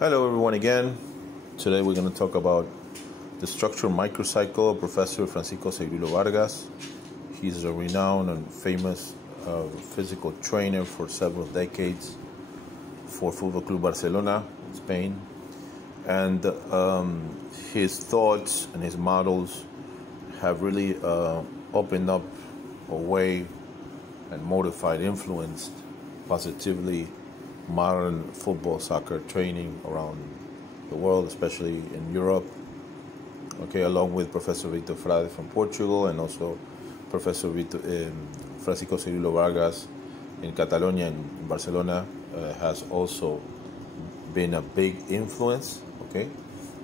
Hello everyone again. Today we're going to talk about the Structured Microcycle of Professor Francisco Cerulo Vargas. He's a renowned and famous physical trainer for several decades for Football Club Barcelona, Spain. And his thoughts and his models have really opened up a way and modified, influenced positively modern football, soccer training around the world, especially in Europe. Okay, along with Professor Victor Frade from Portugal and also Professor Francisco Cerulo Vargas in Catalonia and Barcelona has also been a big influence, okay,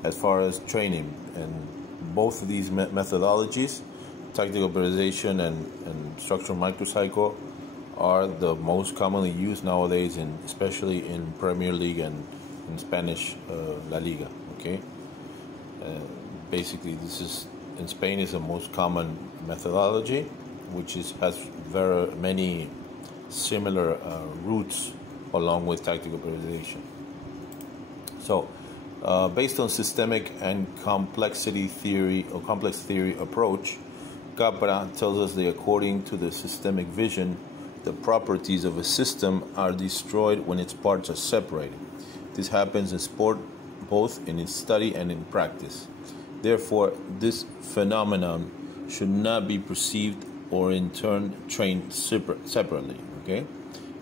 as far as training. And both of these methodologies, tactical periodization and structural microcycle, are the most commonly used nowadays, especially in Premier League and in Spanish La Liga. Okay, basically, this is in Spain is the most common methodology, which has very many similar roots along with tactical periodization. So, based on systemic and complexity theory or complex theory approach, Capra tells us that according to the systemic vision, the properties of a system are destroyed when its parts are separated. This happens in sport, both in its study and in practice. Therefore, this phenomenon should not be perceived or in turn trained separately, okay?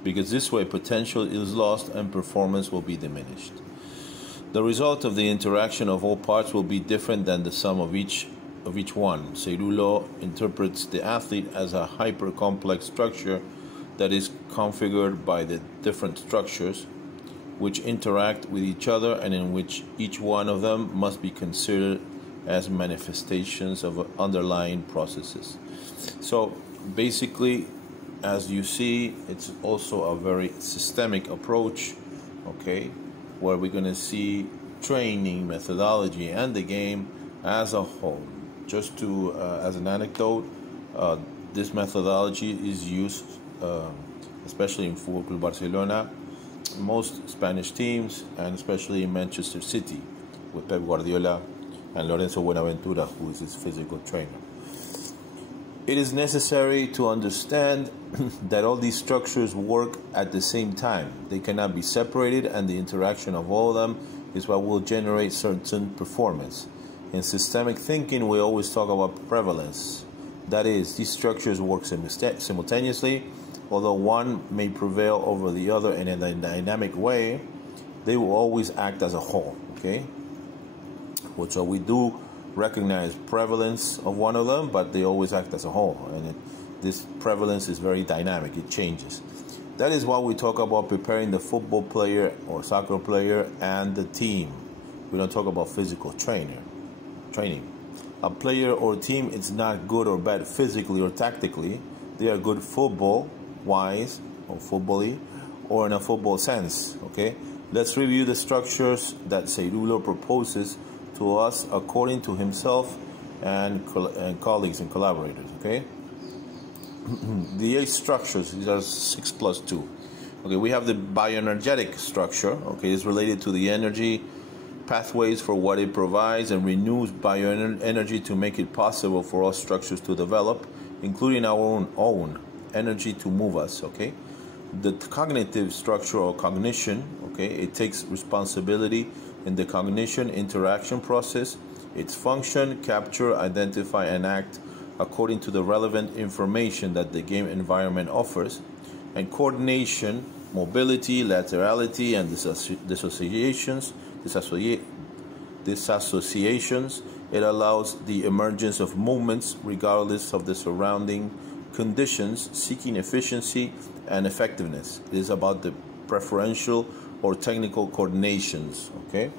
Because this way potential is lost and performance will be diminished. The result of the interaction of all parts will be different than the sum of each one. Cerulo interprets the athlete as a hyper-complex structure that is configured by the different structures which interact with each other and in which each one of them must be considered as manifestations of underlying processes. So basically, as you see, it's also a very systemic approach, okay, where we're going to see training, methodology, and the game as a whole. Just to, as an anecdote, this methodology is used especially in Football Club Barcelona, most Spanish teams, and especially in Manchester City with Pep Guardiola and Lorenzo Buenaventura, who is his physical trainer. It is necessary to understand that all these structures work at the same time. They cannot be separated, and the interaction of all of them is what will generate certain performance. In systemic thinking, we always talk about prevalence. That is, these structures work simultaneously. Although one may prevail over the other in a dynamic way, they will always act as a whole, okay? So we do recognize prevalence of one of them, but they always act as a whole. And this prevalence is very dynamic. It changes. That is why we talk about preparing the football player or soccer player and the team. We don't talk about physical training. A player or team is not good or bad physically or tactically. They are good football-wise or football-y or in a football sense, okay? Let's review the structures that Cerulo proposes to us according to himself and colleagues and collaborators, okay? The 8 structures, these are 6 plus 2. Okay, we have the bioenergetic structure, okay? It's related to the energy pathways for what it provides and renews bioenergy to make it possible for all structures to develop, including our own energy to move us, okay? The cognitive structure or cognition, okay, it takes responsibility in the cognition interaction process. Its function, capture, identify, and act according to the relevant information that the game environment offers. And coordination, mobility, laterality, and dissociations, it allows the emergence of movements regardless of the surrounding conditions, seeking efficiency and effectiveness. It is about the preferential or technical coordinations, okay?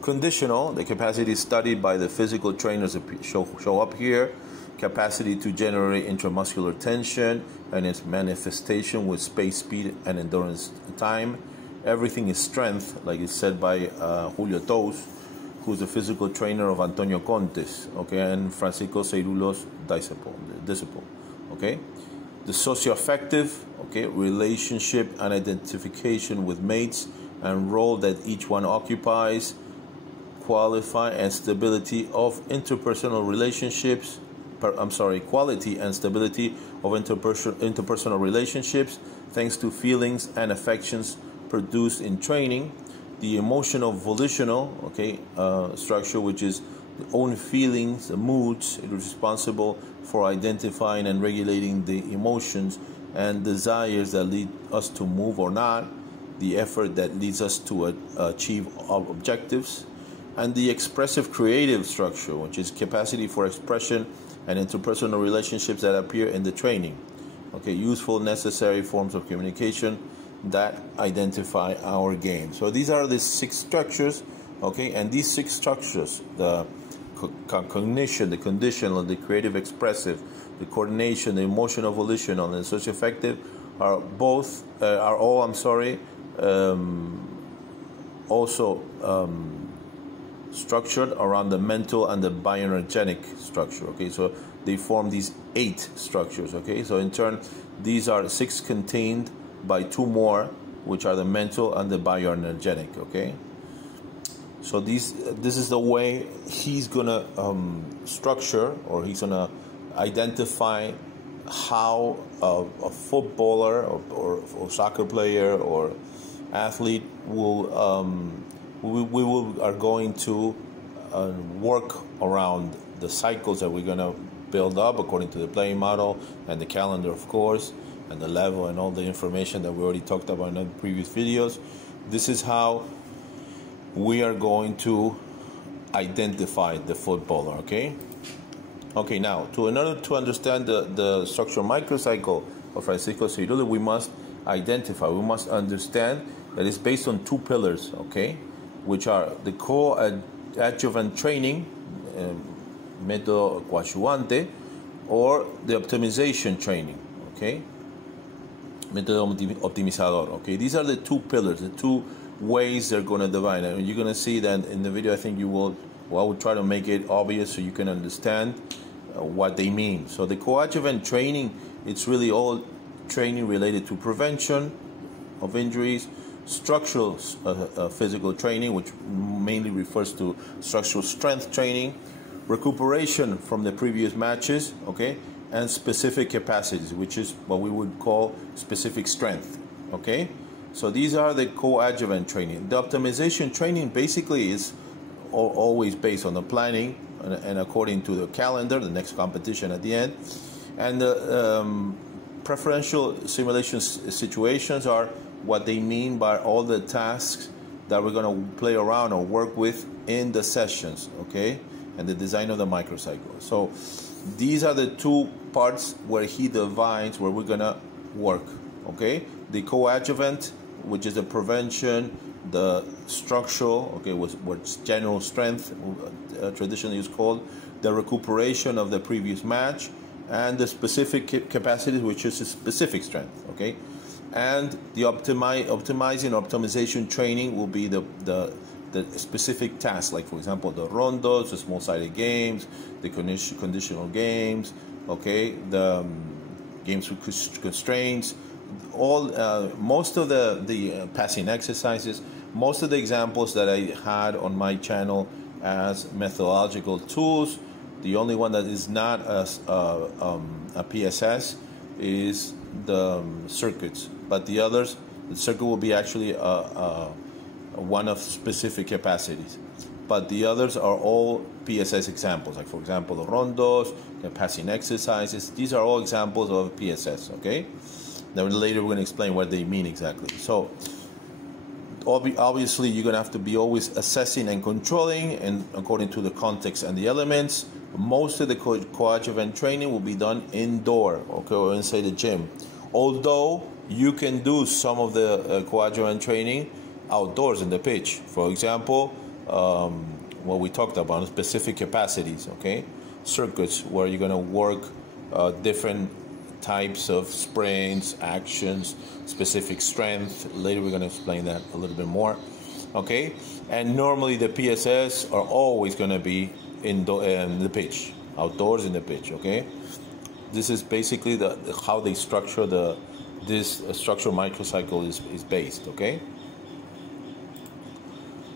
Conditional, the capacity studied by the physical trainers show up here. Capacity to generate intramuscular tension and its manifestation with space, speed, and endurance time. Everything is strength, like it's said by Julio Tous, who's the physical trainer of Antonio Contes, okay, and Francisco Cerulo's disciple, okay? The socioaffective, okay, relationship and identification with mates and role that each one occupies, quality and stability of interpersonal relationships. Quality and stability of interpersonal relationships, thanks to feelings and affections produced in training. The emotional volitional, okay, structure, which is the own feelings, the moods. It is responsible for identifying and regulating the emotions and desires that lead us to move or not. The effort that leads us to achieve objectives. And the expressive creative structure, which is capacity for expression and interpersonal relationships that appear in the training. Okay, useful, necessary forms of communication that identify our game. So these are the 6 structures, okay, and these 6 structures, the cognition, the conditional, the creative expressive, the coordination, the emotional volitional, and the socioaffective are all structured around the mental and the bioenergetic structure. Okay, so they form these 8 structures. Okay, so in turn, these are 6 contained by 2 more, which are the mental and the bioenergetic. Okay, so this is the way he's gonna structure, or he's gonna identify how a footballer or soccer player or athlete are going to work around the cycles that we're going to build up according to the playing model and the calendar, of course, and the level and all the information that we already talked about in the previous videos. This is how we are going to identify the footballer, okay? Okay, now, in order to understand the structural microcycle of Francisco Cirulo, we must understand that it's based on 2 pillars, okay? Which are the coadjuvant training, método coadyuvante, or the optimization training, okay? Método optimizador, okay? These are the 2 pillars, the 2 ways they're going to divide. And you're going to see that in the video. I think I will try to make it obvious so you can understand what they mean. So the coadjuvant training, it's really all training related to prevention of injuries, structural physical training, which mainly refers to structural strength training, recuperation from the previous matches, okay, and specific capacities, which is what we would call specific strength, okay. So these are the coadjuvant training. The optimization training basically is always based on the planning and according to the calendar, the next competition at the end, and the preferential simulation situations are what they mean by all the tasks that we're going to play around or work with in the sessions, okay, and the design of the microcycle. So these are the 2 parts where he divides where we're going to work, okay. The coadjuvant, which is the prevention, the structural, okay, what's general strength, traditionally is called, the recuperation of the previous match, and the specific capacities, which is a specific strength, okay. And the optimization training will be the specific tasks, like for example the rondos, the small-sided games, the conditional games, okay, the games with constraints, all most of the passing exercises, most of the examples that I had on my channel as methodological tools. The only one that is not a PSS is the circuits, but the others, the circuit will be actually one of specific capacities, but the others are all PSS examples, like for example the rondos, the passing exercises. These are all examples of PSS, okay. Then later we're going to explain what they mean exactly. So obviously you're going to have to be always assessing and controlling, and according to the context and the elements. Most of the coadjuvant training will be done indoor, okay, or inside the gym, although you can do some of the coadjuvant training outdoors in the pitch. For example, what we talked about, specific capacities, okay, circuits where you're going to work different types of sprints, actions, specific strength. Later we're going to explain that a little bit more, okay. And normally the PSS are always going to be in the pitch, outdoors in the pitch, okay. This is basically how they structure this structured microcycle is based, okay?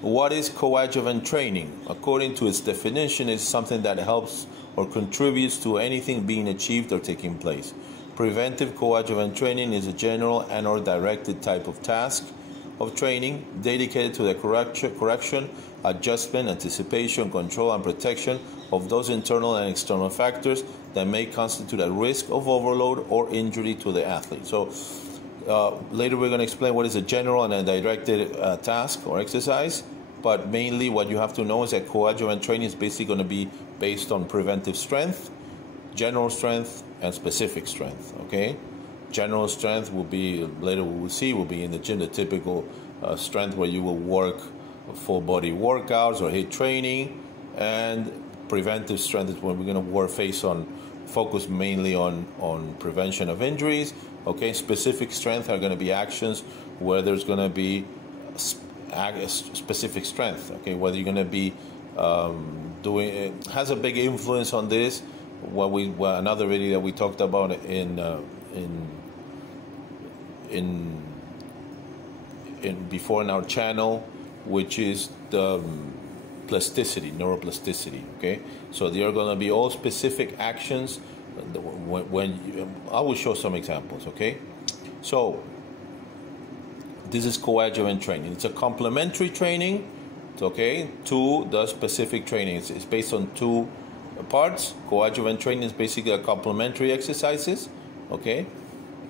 What is coadjuvant training? According to its definition, it's something that helps or contributes to anything being achieved or taking place. Preventive coadjuvant training is a general and or directed type of task of training dedicated to the correction, adjustment, anticipation, control, and protection of those internal and external factors that may constitute a risk of overload or injury to the athlete. So later we're going to explain what is a general and a directed task or exercise, but mainly what you have to know is that coadjuvant training is basically going to be based on preventive strength, general strength, and specific strength, okay? General strength will be, later we will see, will be in the gym, the typical strength where you will work full body workouts or HIIT training, and preventive strength is when we're going to focus mainly on prevention of injuries, okay? Specific strength are going to be actions where there's going to be specific strength, okay? Whether you're going to be doing, it has a big influence on this. Another video that we talked about in before in our channel, which is the neuroplasticity, okay? So there are going to be all specific actions I will show some examples, okay? So this is coadjuvant training. It's a complementary training, okay, to the specific training. It's based on two parts. Coadjuvant training is basically a complementary exercises, okay?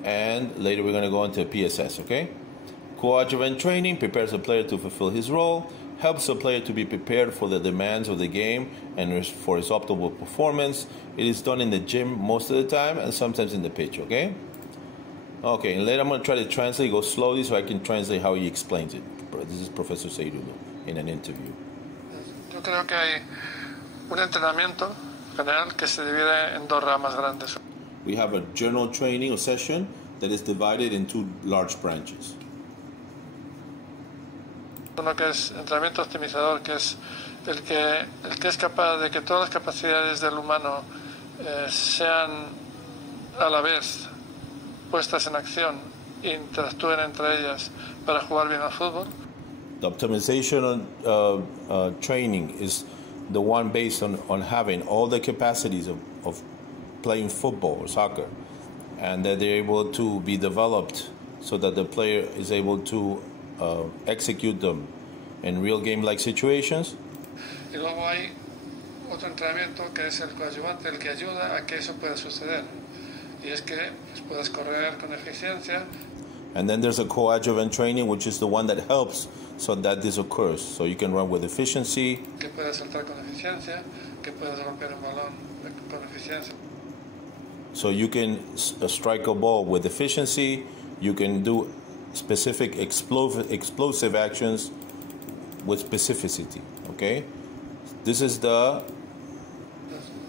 And later we're going to go into PSS, okay? Coadjuvant training prepares a player to fulfill his role, helps a player to be prepared for the demands of the game and for his optimal performance. It is done in the gym most of the time and sometimes in the pitch, okay? Okay, and later I'm going to try to translate, go slowly so I can translate how he explains it. This is Professor Seirulo in an interview. Yo creo que hay un entrenamiento general que se divide en dos ramas grandes. We have a general training or session that is divided in two large branches. Uno que es entrenamiento optimizador, que es el que es capaz de que todas las capacidades del humano sean a la vez puestas en acción e interactúen entre ellas para jugar bien al fútbol. The optimization training is the one based on having all the capacities of playing football or soccer, and that they're able to be developed so that the player is able to execute them in real game-like situations. Y luego hay otro entrenamiento que es el coadyuvante, el que ayuda a que eso pueda suceder. Y es que puedas correr con eficiencia. And then there's a coadjuvant training, which is the one that helps so that this occurs. So you can run with efficiency. Que puedas saltar con eficiencia, que puedas romper un balón con eficiencia. So you can strike a ball with efficiency. You can do specific explosive actions with specificity, okay? This is the...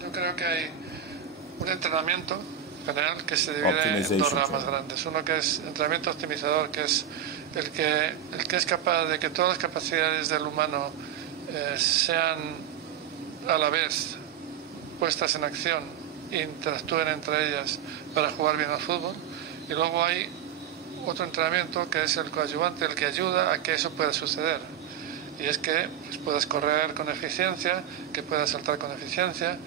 Yo creo que hay un entrenamiento general que se divide en dos ramas grandes. Uno que es entrenamiento optimizador, que es el que es capaz de que todas las capacidades del humano sean a la vez puestas en acción e interactúen entre ellas para jugar bien al fútbol. Y luego hay otro entrenamiento que es el coadyuvante, el que ayuda a que eso pueda suceder. Y es que puedas correr con eficiencia, que puedas saltar con eficiencia.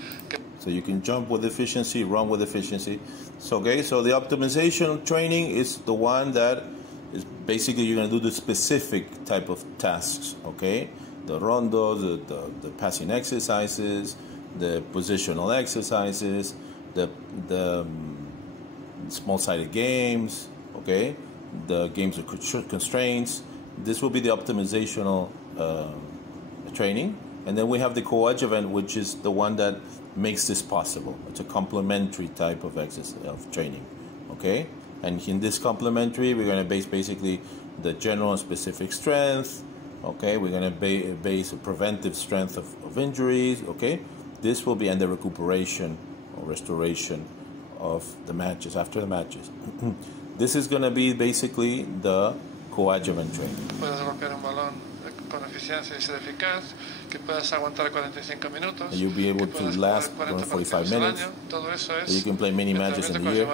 So you can jump with efficiency, run with efficiency. So, okay, so the optimization training is the one that is basically you're going to do the specific type of tasks, okay? The rondos, the passing exercises, the positional exercises, the small-sided games, okay? The games with constraints. This will be the optimizational training. And then we have the coadjuvant, which is the one that makes this possible. It's a complementary type of exercise, of training, okay? And in this complementary, we're going to base basically the general and specific strength, okay? We're going to base a preventive strength of injuries, okay? This will be, and the recuperation or restoration of the matches, after the matches. This is going to be basically the coadjuvant training. Puedes romper un balón con eficiencia y ser eficaz, que puedas aguantar 45 minutos, and you'll be able to last 45 minutes. Todo eso es You can play many matches in a year.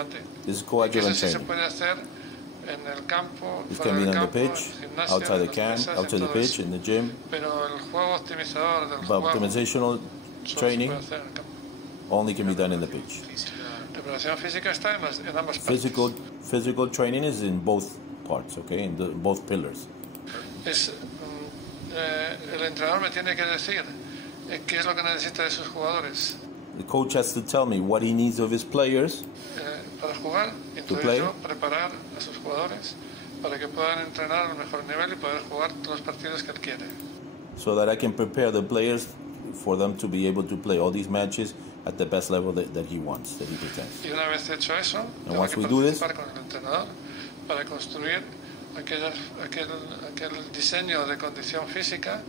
This is coadjuvant training. Se puede hacer en el campo, this can be on the pitch, outside the camp, outside the pitch, in the gym. Pero el juego optimizador del But optimizational training only can be done in the pitch. Physical training is in both parts, okay, in both pillars. El entrenador me tiene que decir qué es lo que necesita de sus jugadores. The coach has to tell me what he needs of his players para jugar, y entonces yo preparar a sus jugadores para que puedan entrenar al mejor nivel y poder jugar todos los partidos que él quiere. So that I can prepare the players for them to be able to play all these matches at the best level that he wants, that he pretends. Y una vez hecho eso, and once we do this, con el entrenador para construir aquel diseño de condición física.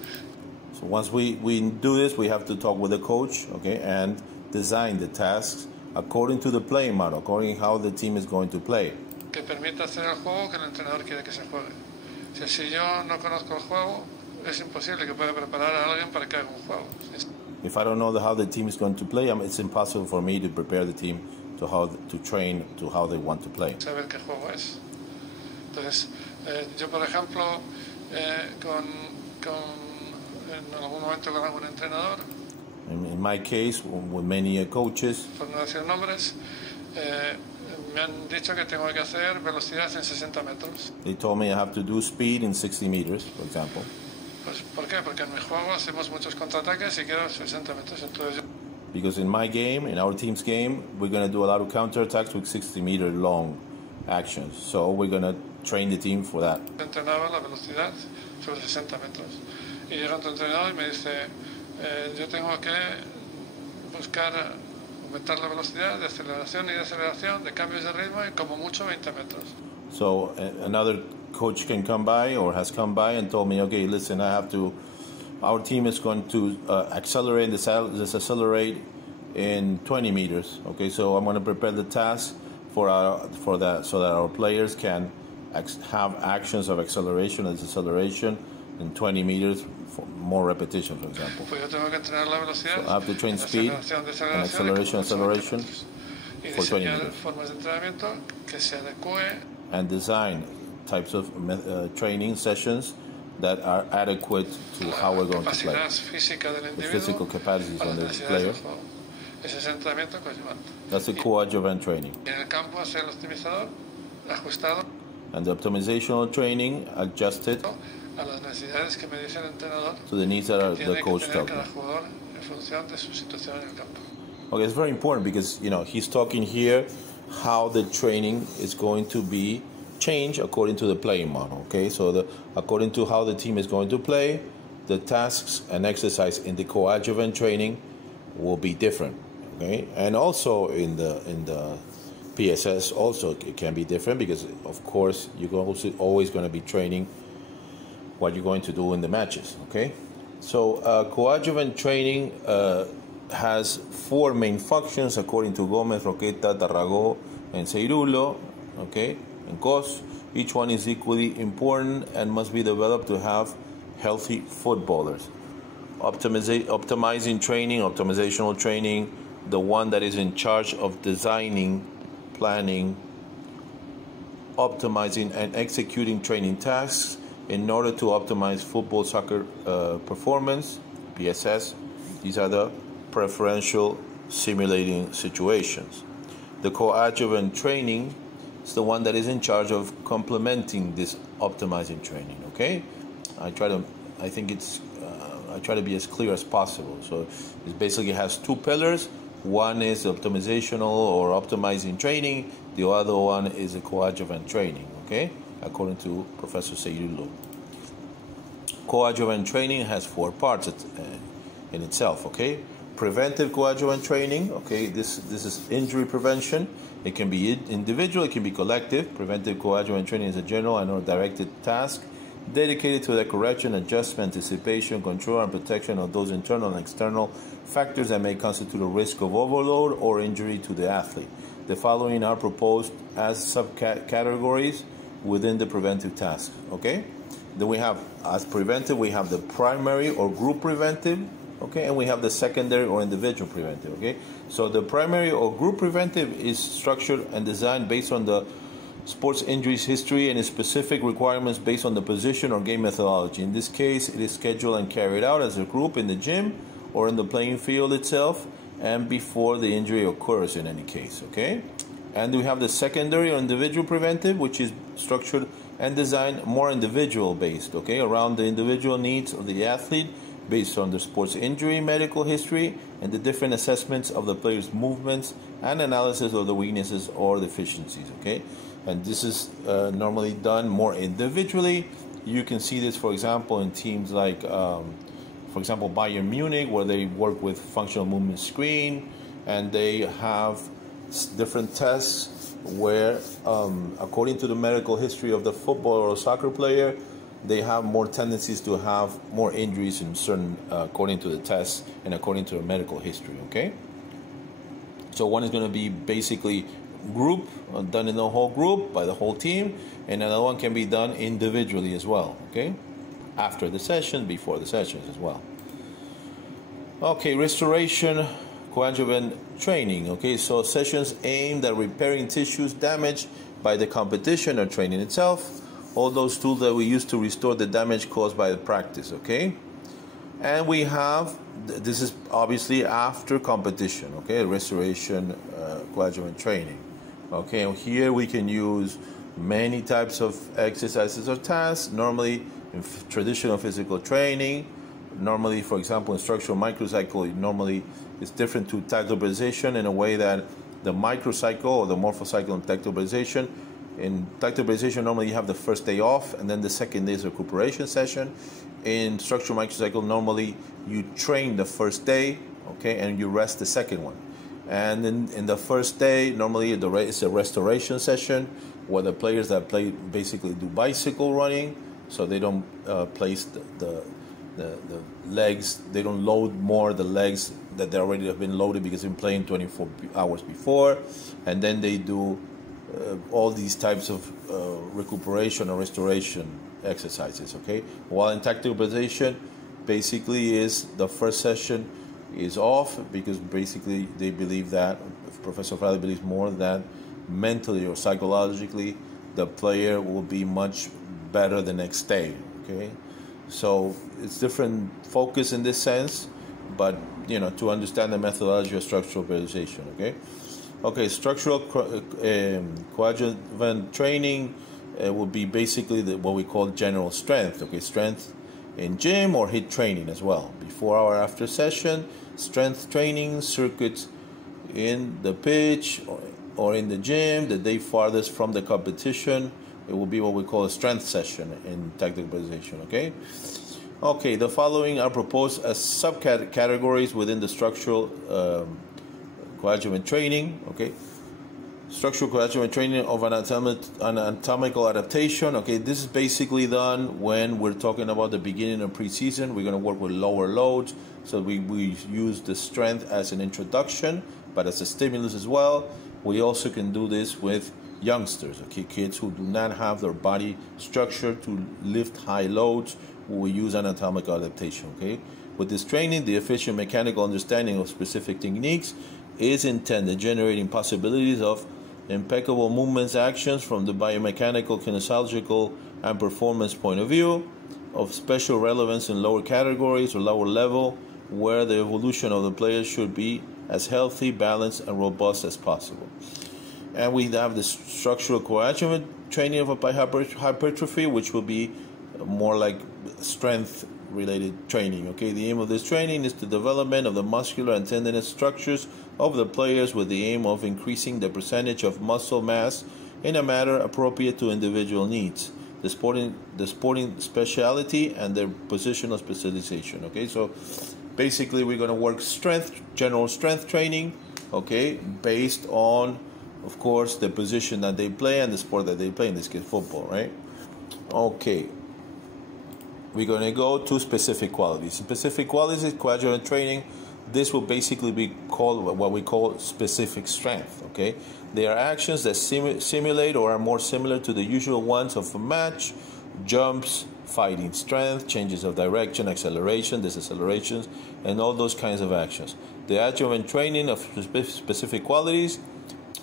So once we do this, we have to talk with the coach, okay, and design the tasks according to the playing model, according to how the team is going to play. Que permita hacer el juego que el entrenador quiere que se juegue. Si yo no conozco el juego, es imposible que pueda preparar a alguien para que haga un juego. If I don't know how the team is going to play, it's impossible for me to prepare the team to how to train to how they want to play. Saber qué juego es. Entonces, yo por ejemplo, en algún momento con algún entrenador. In my case, with many coaches. Por no decir nombres, me han dicho que tengo que hacer velocidad en 60 metros. They told me I have to do speed in 60 meters, for example. Pues, ¿por qué? Porque en mi juego hacemos muchos contraataques y quiero 60 metros. Entonces, because in my game, in our team's game, we're going to do a lot of counterattacks with 60-meter long actions. So we're going to train the team for that. Entrenaba la velocidad sobre 60 metros. Y llega otro entrenador y me dice, yo tengo que buscar aumentar la velocidad de aceleración y desaceleración, de cambios de ritmo y como mucho 20 metros. So another coach can come by or has come by and told me, okay, listen, our team is going to accelerate, decelerate in 20 meters. Okay, so I'm going to prepare the task for that so that our players can have actions of acceleration and deceleration in 20 meters for more repetition, for example. Pues yo tengo que entrenar la velocidad, so I have to train speed and acceleration for 20 meters. Formas de entrenamiento que se adecue and design types of training sessions that are adequate to how we're going to play. The physical capacities of the player. That's the coadjuvant training. And the optimizational training adjusted to the needs that the coach tells me. Okay, it's very important because he's talking here how the training is going to be changed according to the playing model. Okay, so according to how the team is going to play, the tasks and exercise in the coadjuvant training will be different. Okay, and also in the PSS also it can be different because of course you're also always going to be training what you're going to do in the matches. Okay, so coadjuvant training has four main functions according to Gomez, Roqueta, Tarragó, and Ceirulo, okay, and Cos. Each one is equally important and must be developed to have healthy footballers. Optimizing training, optimizational training, the one that is in charge of designing, planning, optimizing, and executing training tasks in order to optimize football, soccer performance, PSS. These are the preferential simulating situations. The coadjuvant training is the one that is in charge of complementing this optimizing training. Okay, I try to be as clear as possible. So it basically has two pillars. One is optimizational or optimizing training. The other one is a coadjuvant training. Okay, according to Professor Ceirulo. Coadjuvant training has four parts in itself. Okay. Preventive coadjuvant training, okay, this is injury prevention. It can be individual, it can be collective. Preventive coadjuvant training is a general and or directed task dedicated to the correction, adjustment, anticipation, control, and protection of those internal and external factors that may constitute a risk of overload or injury to the athlete. The following are proposed as subcategories within the preventive task, okay? Then we have, as preventive, we have the primary or group preventive, okay, and we have the secondary or individual preventive, okay. So the primary or group preventive is structured and designed based on the sports injuries history and its specific requirements based on the position or game methodology. In this case, it is scheduled and carried out as a group in the gym or in the playing field itself and before the injury occurs in any case, okay? And we have the secondary or individual preventive, which is structured and designed more individual based, okay, around the individual needs of the athlete based on the sports injury, medical history, and the different assessments of the player's movements and analysis of the weaknesses or deficiencies, okay? And this is normally done more individually. You can see this, for example, in teams like, for example, Bayern Munich, where they work with functional movement screen, and they have different tests where, according to the medical history of the football or soccer player, they have more tendencies to have more injuries in certain, according to the tests and according to the medical history, okay? So one is going to be basically group, done in the whole group by the whole team, and another one can be done individually as well, okay? After the session, before the sessions as well. Okay, restoration coadjuvant training, okay? So sessions aimed at repairing tissues damaged by the competition or training itself. All those tools that we use to restore the damage caused by the practice, okay? And we have, this is obviously after competition, okay? Restoration coadjuvant training. Okay, and here we can use many types of exercises or tasks. Normally, in traditional physical training, normally, for example, in structural microcycle, normally it's different to tactile preservation in a way that the microcycle or the morphocycle and tactile preservation. In tactile preservation, normally you have the first day off, and then the second day is a recuperation session. In structural microcycle, normally you train the first day, okay, and you rest the second one. And in the first day, normally it's a restoration session where the players that play basically do bicycle running, so they don't place the legs, they don't load more the legs that they already have been loaded because they've been playing 24 hours before, and then they do all these types of recuperation or restoration exercises, okay? While in tactical preservation, basically is the first session is off because basically they believe that, Professor Fraley believes more that mentally or psychologically the player will be much better the next day, okay? So it's different focus in this sense, but you know, to understand the methodology of structural preservation, okay? Okay, structural coadjuvant training will be basically what we call general strength, okay? Strength in gym or HIIT training as well. Before or after session, strength training circuits in the pitch or in the gym, the day farthest from the competition. It will be what we call a strength session in tactical preservation, okay? Okay, the following are proposed as subcategories within the structural coadjuvant training, okay? Structural coadjuvant training of anatomical adaptation, okay? This is basically done when we're talking about the beginning of preseason. We're going to work with lower loads, so we use the strength as an introduction, but as a stimulus as well. We also can do this with youngsters, okay? Kids who do not have their body structure to lift high loads. We use anatomical adaptation, okay? With this training, the efficient mechanical understanding of specific techniques is intended, generating possibilities of impeccable movements, actions from the biomechanical, kinesiological, and performance point of view, of special relevance in lower categories or lower level, where the evolution of the players should be as healthy, balanced, and robust as possible. And we have the structural coadjuvant training of hypertrophy, which will be more like strength-related training. Okay, the aim of this training is the development of the muscular and tendinous structures of the players with the aim of increasing the percentage of muscle mass in a manner appropriate to individual needs, the sporting speciality, and their positional specialization. Okay, so basically we're going to work general strength training, okay, based on, of course, the position that they play and the sport that they play, in this case football, right? Okay, we're going to go to specific qualities. Specific qualities, coadjuvant training, this will basically be called what we call specific strength, okay? They are actions that simulate or are more similar to the usual ones of a match, jumps, fighting strength, changes of direction, acceleration, decelerations, and all those kinds of actions. The adjuvant training of specific qualities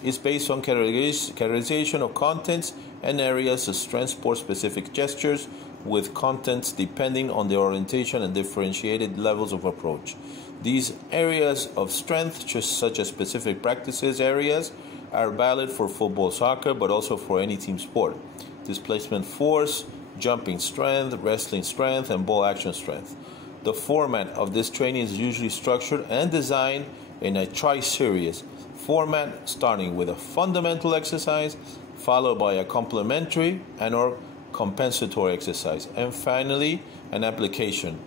is based on categorization of contents and areas of strength, sport-specific gestures with contents depending on the orientation and differentiated levels of approach. These areas of strength, such as specific practices areas, are valid for football, soccer, but also for any team sport. Displacement force, jumping strength, wrestling strength, and ball action strength. The format of this training is usually structured and designed in a tri-series format, starting with a fundamental exercise, followed by a complementary and or compensatory exercise, and finally an application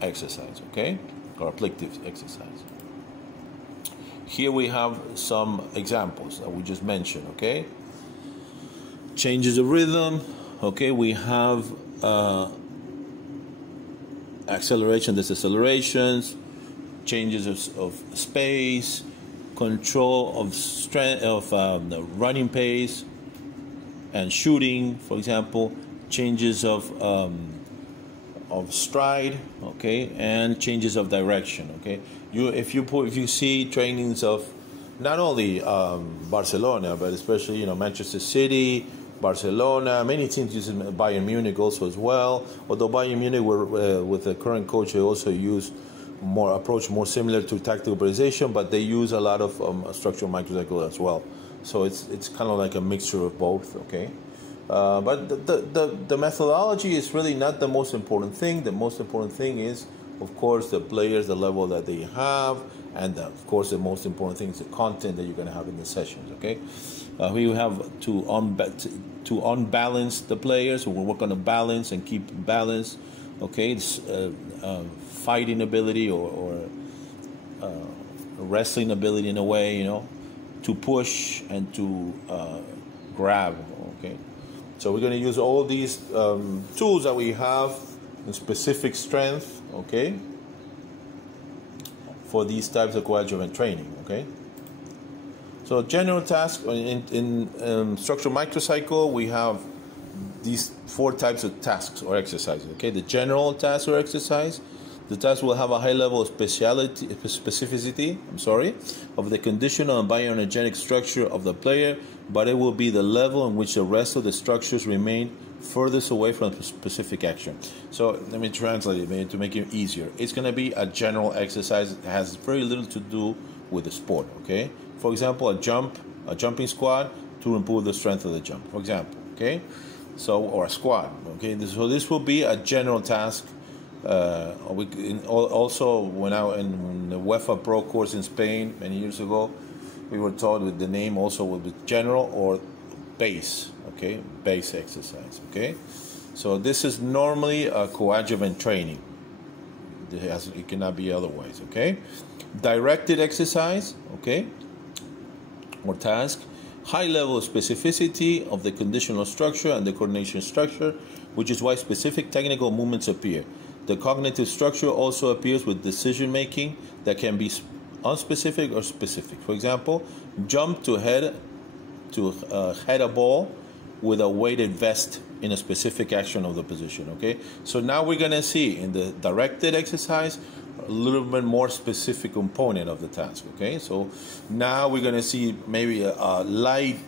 exercise, okay, or applicative exercise. Here we have some examples that we just mentioned, okay. Changes of rhythm, okay, we have acceleration, decelerations, changes of space, control of strength of the running pace and shooting, for example, changes of stride, okay, and changes of direction, okay. If you see trainings of not only Barcelona, but especially Manchester City, Barcelona, many teams using Bayern Munich also as well. Although Bayern Munich with the current coach, they also use approach more similar to tactical periodization, but they use a lot of structural microcycle as well. So it's kind of like a mixture of both, okay. But the methodology is really not the most important thing. The most important thing is, of course, the players, the level that they have, and of course the most important thing is the content that you're going to have in the sessions, okay. We have to unbalance the players. So we work on the balance and keep balance, okay. It's fighting ability or wrestling ability in a way, to push and to grab, okay. So we're going to use all these tools that we have in specific strength, okay, for these types of coadjuvant training, okay. So general task in structured microcycle, we have these 4 types of tasks or exercises, okay. The general task or exercise. The task will have a high level of specificity of the conditional and bioenergetic structure of the player, but it will be the level in which the rest of the structures remain furthest away from specific action. So let me translate it to make it easier. It's going to be a general exercise that has very little to do with the sport, okay? For example, a jumping squat to improve the strength of the jump, for example, okay? So, or a squat, okay? So this will be a general task. Also, when I in the UEFA Pro course in Spain many years ago, we were taught with the name also with the general or base, okay, base exercise, okay. So this is normally a coadjuvant training. It cannot be otherwise, okay. Directed exercise, okay, or task. High level of specificity of the conditional structure and the coordination structure, which is why specific technical movements appear. The cognitive structure also appears with decision making that can be unspecific or specific. For example, jump to head a ball with a weighted vest in a specific action of the position, okay? So now we're going to see in the directed exercise a little bit more specific component of the task, okay? So now we're going to see maybe a light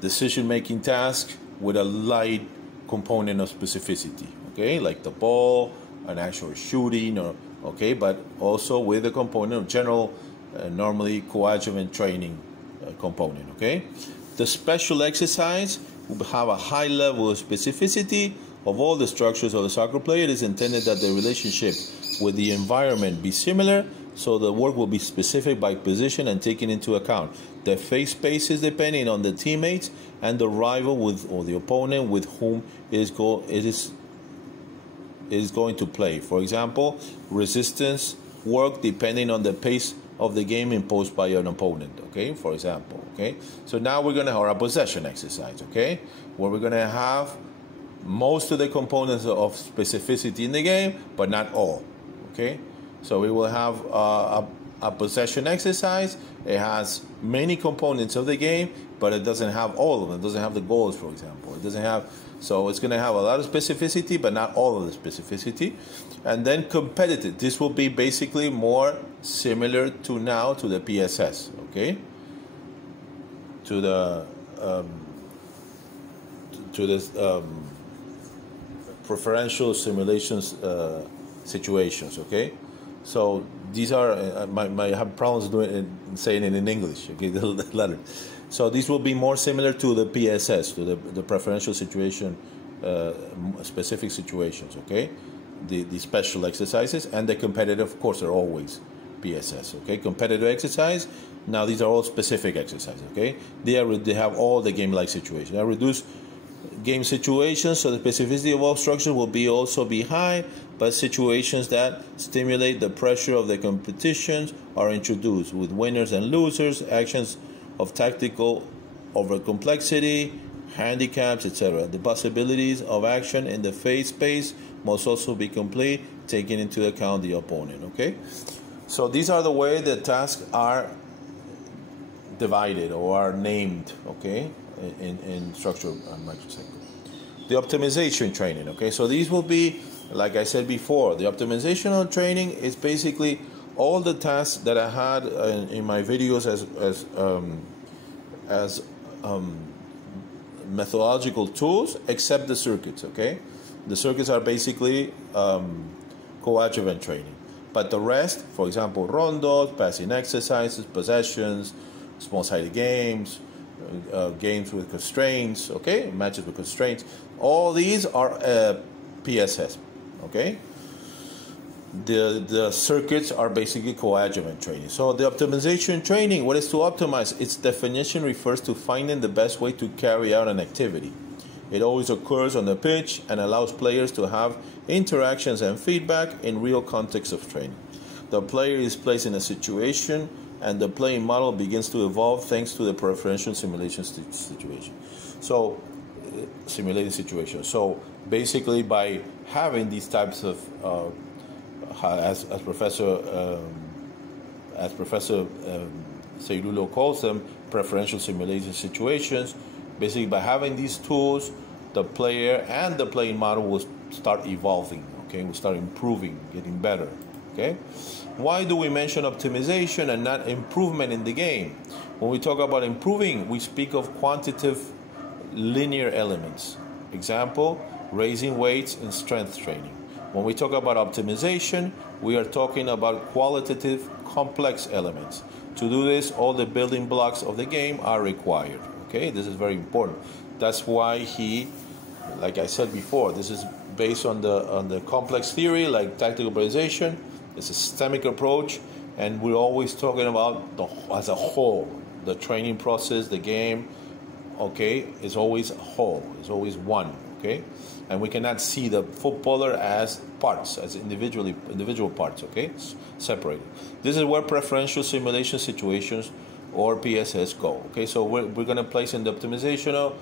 decision-making task with a light component of specificity, okay? Like the ball, an actual shooting, or okay, but also with a component of general, normally coadjuvant training component, okay? The special exercise will have a high level of specificity of all the structures of the soccer player. It is intended that the relationship with the environment be similar, so the work will be specific by position and taking into account the face spaces depending on the teammates and the rival or the opponent with whom it is going to play. For example, resistance work depending on the pace of the game imposed by an opponent, okay, for example, okay. So now we're going to have a possession exercise, okay, where we're going to have most of the components of specificity in the game, but not all, okay. So we will have a possession exercise. It has many components of the game, but it doesn't have all of them. It doesn't have the goals, for example. It doesn't have So it's going to have a lot of specificity, but not all of the specificity. And then competitive. This will be basically more similar to now to the PSS, okay? To the preferential simulations situations, okay? So these are I have problems saying it in English, okay? The letter. So these will be more similar to the PSS, to the preferential situation, specific situations, okay? The special exercises, and the competitive, of course, are always PSS, okay? Competitive exercise. Now these are all specific exercises, okay? They have all the game-like situations. Now reduce game situations, so the specificity of all structures will also be high, but situations that stimulate the pressure of the competitions are introduced with winners and losers, actions of tactical over complexity, handicaps, etc. The possibilities of action in the phase space must also be complete, taking into account the opponent, okay? So these are the way the tasks are divided or are named, okay, in structured microcycle. The optimization training, okay, so these will be, like I said before, the optimizational training is basically all the tasks that I had in my videos as methodological tools, except the circuits, okay? The circuits are basically coadjuvant training. But the rest, for example, rondos, passing exercises, possessions, small-sided games, games with constraints, okay? Matches with constraints. All these are PSS, okay? The circuits are basically coadjuvant training. So the optimization training, what is to optimize? Its definition refers to finding the best way to carry out an activity. It always occurs on the pitch and allows players to have interactions and feedback in real context of training. The player is placed in a situation and the playing model begins to evolve thanks to the preferential simulation situation. So, simulated situation. So, basically, by having these types of, as Professor Seirulo calls them, preferential simulation situations, basically by having these tools, the player and the playing model will start evolving, okay? Will start improving, getting better, okay? Why do we mention optimization and not improvement in the game? When we talk about improving, we speak of quantitative linear elements. Example, raising weights in strength training. When we talk about optimization, we are talking about qualitative complex elements. To do this, all the building blocks of the game are required. Okay, this is very important. That's why he, like I said before, this is based on the complex theory, like tactical prioritization. It's a systemic approach, and we're always talking about as a whole. The training process, the game, okay, is always a whole. It's always one, okay? And we cannot see the footballer as parts, as individual parts, okay? Separated. This is where preferential simulation situations or PSS go, okay? So we're going to place in the optimizational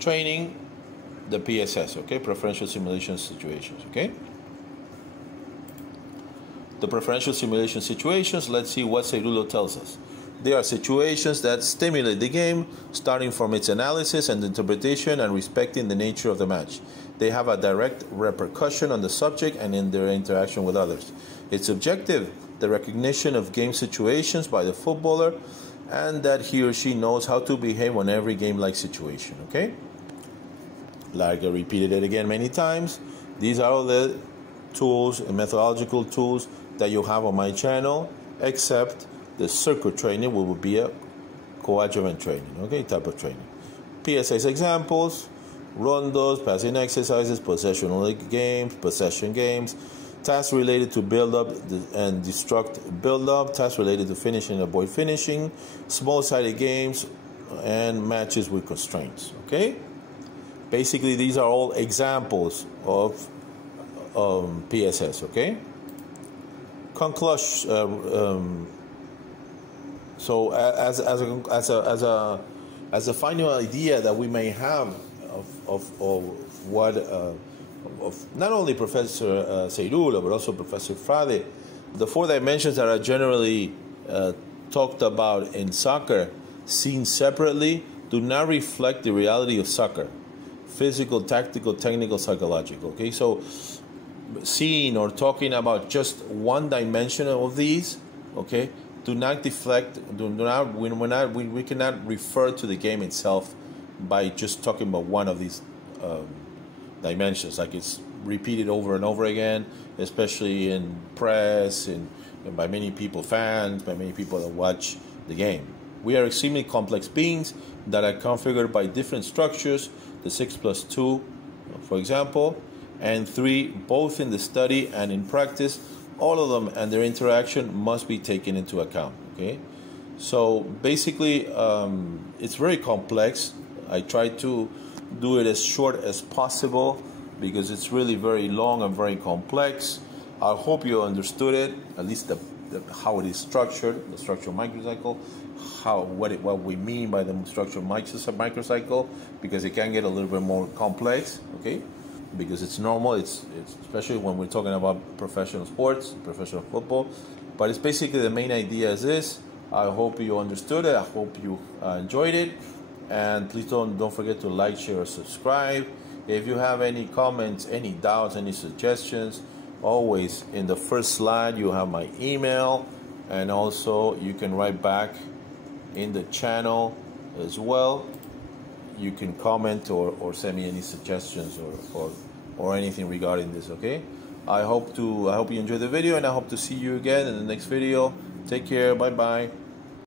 training the PSS, okay? Preferential simulation situations, okay? The preferential simulation situations, let's see what Seirulo tells us. They are situations that stimulate the game, starting from its analysis and interpretation and respecting the nature of the match. They have a direct repercussion on the subject and in their interaction with others. Its objective, the recognition of game situations by the footballer, and that he or she knows how to behave on every game-like situation, okay? Like I repeated it again many times, these are all the tools and methodological tools that you have on my channel, except the circuit training will be a coadjuvant training, okay, type of training. PSS examples, rondos, passing exercises, possession games, tasks related to build-up and destruct build-up, tasks related to finishing and avoid finishing, small-sided games, and matches with constraints, okay? Basically, these are all examples of PSS, okay? Conclusion. So, as a final idea that we may have of what of not only Professor Seirulo but also Professor Frade, the four dimensions that are generally talked about in soccer, seen separately, do not reflect the reality of soccer. physical, tactical, technical, psychological. Okay, so seeing or talking about just one dimension of these, okay, do not deflect. We cannot refer to the game itself by just talking about one of these dimensions. Like it's repeated over and over again, especially in press and by many people, fans, by many people that watch the game. We are extremely complex beings that are configured by different structures, the 6+2, for example, and 3, both in the study and in practice. All of them and their interaction must be taken into account. Okay, so basically, it's very complex. I try to do it as short as possible because it's really very long and very complex. I hope you understood it, at least how it is structured, the structured microcycle, what we mean by the structured microcycle, because it can get a little bit more complex, okay? Because it's normal, it's especially when we're talking about professional sports, professional football. But it's basically the main idea is this. I hope you understood it. I hope you enjoyed it. And please don't forget to like, share, or subscribe. If you have any comments, any doubts, any suggestions, always in the first slide you have my email, and also you can write back in the channel as well. You can comment or send me any suggestions or anything regarding this. Okay, I hope you enjoyed the video, and I hope to see you again in the next video. Take care. Bye bye.